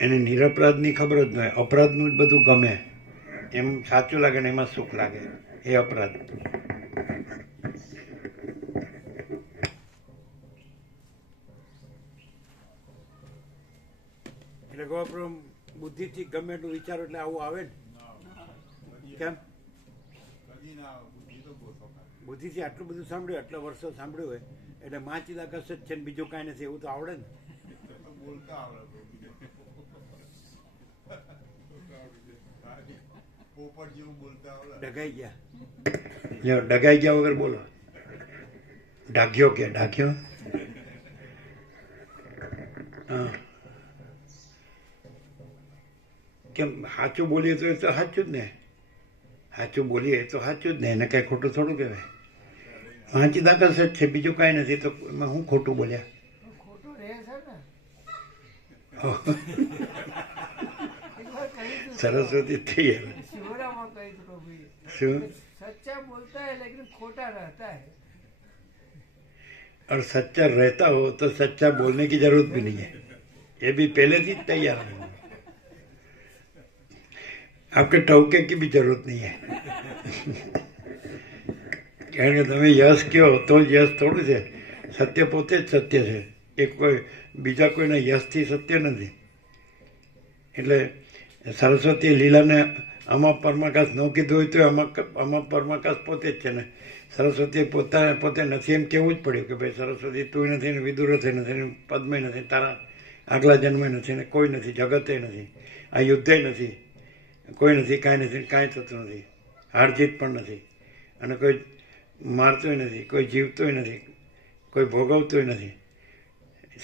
એને નિરપરાધની ખબર જ ન હોય, અપરાધનું જ બધું ગમે, એમ સાચું લાગે ને એમાં સુખ લાગે, એ અપરાધ. એટલે ગોપ્રમ બુદ્ધિથી ગમે એટલું વિચારો એટલે આવું આવે ને. કેમ બુદ્ધિથી આટલું બધું સાંભળ્યું, આટલા વર્ષો સાંભળ્યું હોય એટલે માં ચિદાકસ જ છે ને બીજું કાંઈ નથી, એવું તો આવડે ને. બોલતા આવડે પોપટ જેવું બોલતા આવડે. ડગાઈ ગયા, ડગાઈ ગયા વગર બોલો. ડાઘ્યો કે ડાઘ્યો? હા, કેમ સાચું બોલીએ તો એ તો સાચું જ ને, સાચું બોલીએ તો સાચું જ ને, એને કાંઈ ખોટું થોડું કહેવાય. વાંચી દાખલ જ છે, બીજું કાંઈ નથી, તો એમાં હું ખોટું બોલ્યા? સરસ્વતી થઈ શું? सच्चा बोलता है लेकिन खोटा रहता है। और सच्चा रहता हो तो सच्चा बोलने की जरूरत भी नहीं है, ये भी पहले से तैयार है, आपके टोके की भी जरूरत नहीं है. કારણ કે તમે યશ કહો તો યશ થોડું છે, સત્ય પોતે જ સત્ય છે, એ કોઈ બીજા કોઈના યશથી સત્ય નથી. એટલે સરસ્વતી લીલાને આમાં પરમાકાશ ન કીધું હોય તો આમાં પરમાકાશ પોતે જ છે ને. સરસ્વતી પોતે નથી એમ કહેવું જ પડ્યું કે ભાઈ સરસ્વતી તું નથી ને વિદુરથે નથી ને પદ્મય નથી, તારા આગલા જન્મે નથી ને કોઈ નથી, જગતે નથી, આ યુદ્ધે નથી, કોઈ નથી, કાંઈ નથી, કાંઈ થતું નથી, હાર જીત પણ નથી, અને કોઈ મારતોય નથી, કોઈ જીવતોય નથી, કોઈ ભોગવતોય નથી,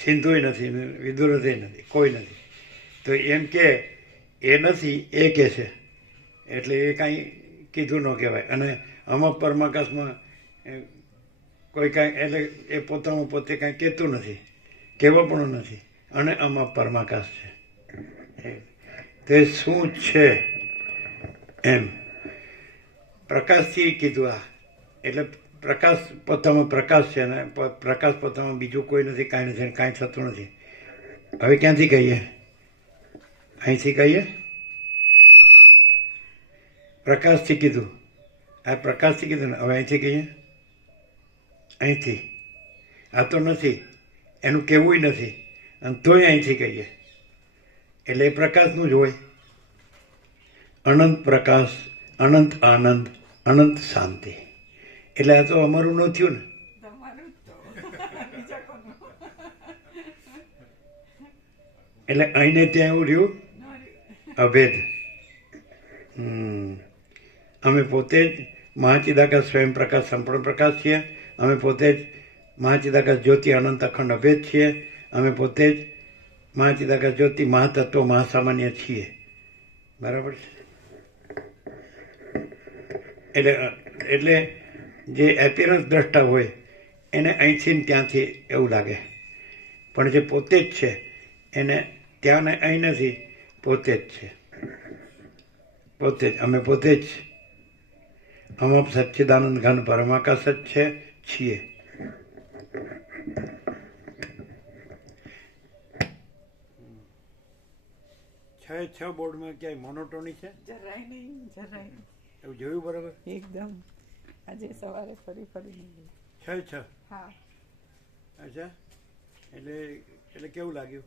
સિંધુય નથી ને વિદુરથે નથી, કોઈ નથી. તો એમ કે એ નથી એ કહે છે, એટલે એ કાંઈ કીધું ન કહેવાય. અને આમાં પરમાકાશમાં કોઈ કાંઈ, એટલે એ પોતાનું પોતે કાંઈ કહેતું નથી, કહેવા પણ નથી, અને આમાં પરમાકાશ છે. તે શું છે એમ પ્રકાશથી કીધું. આ એટલે પ્રકાશ પોતામાં પ્રકાશ છે, અને પ્રકાશ પોતામાં બીજું કોઈ નથી, કાંઈ નથી, કાંઈ થતું નથી. હવે ક્યાંથી કહીએ? અહીંથી કહીએ. પ્રકાશથી કીધું, આ પ્રકાશથી કીધું ને, હવે અહીંથી કહીએ. અહીંથી આ તો નથી, એનું કહેવું નથી, અને તોય અહીંથી કહીએ એટલે એ પ્રકાશનું જ હોય. અનંત પ્રકાશ, અનંત આનંદ, અનંત શાંતિ. એટલે આ તો અમારું ન થયું ને. એટલે અહીંને ત્યાં એવું રહ્યું અભેદ. અમે પોતે જ મહાચિદાકાશ સ્વયં પ્રકાશ સંપૂર્ણ પ્રકાશ છીએ. અમે પોતે જ મહાચિદાકાશ જ્યોતિ અનંત અખંડ અભેદ છીએ. અમે પોતે જ મહાચિદાકાશ જ્યોતિ મહાતત્વ મહાસામાન્ય છીએ. બરાબર છે? એટલે જે એપિયરન્સ દ્રષ્ટા હોય એને અહીંથી ને ત્યાંથી એવું લાગે, પણ જે પોતે જ છે એને ત્યાં ને અહીં નથી, પોતે જ છે. પોતે જ, અમે પોતે જ અમપ સચ્ચિદાનંદ ઘન પરમાકાશ જ છે, છીએ. છ બોર્ડમાં ક્યાંય મોનોટોની છે? જરાય નહીં, જરાય. એવું જોયું બરાબર? એકદમ. આજે સવારે ફરી છ. હા. અચ્છા, એટલે કેવું લાગ્યું?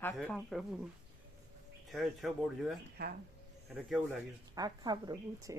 આખા પ્રભુ. છ બોર્ડ જોયા? હા. એટલે કેવું લાગ્યું? આખા પ્રભુ છે.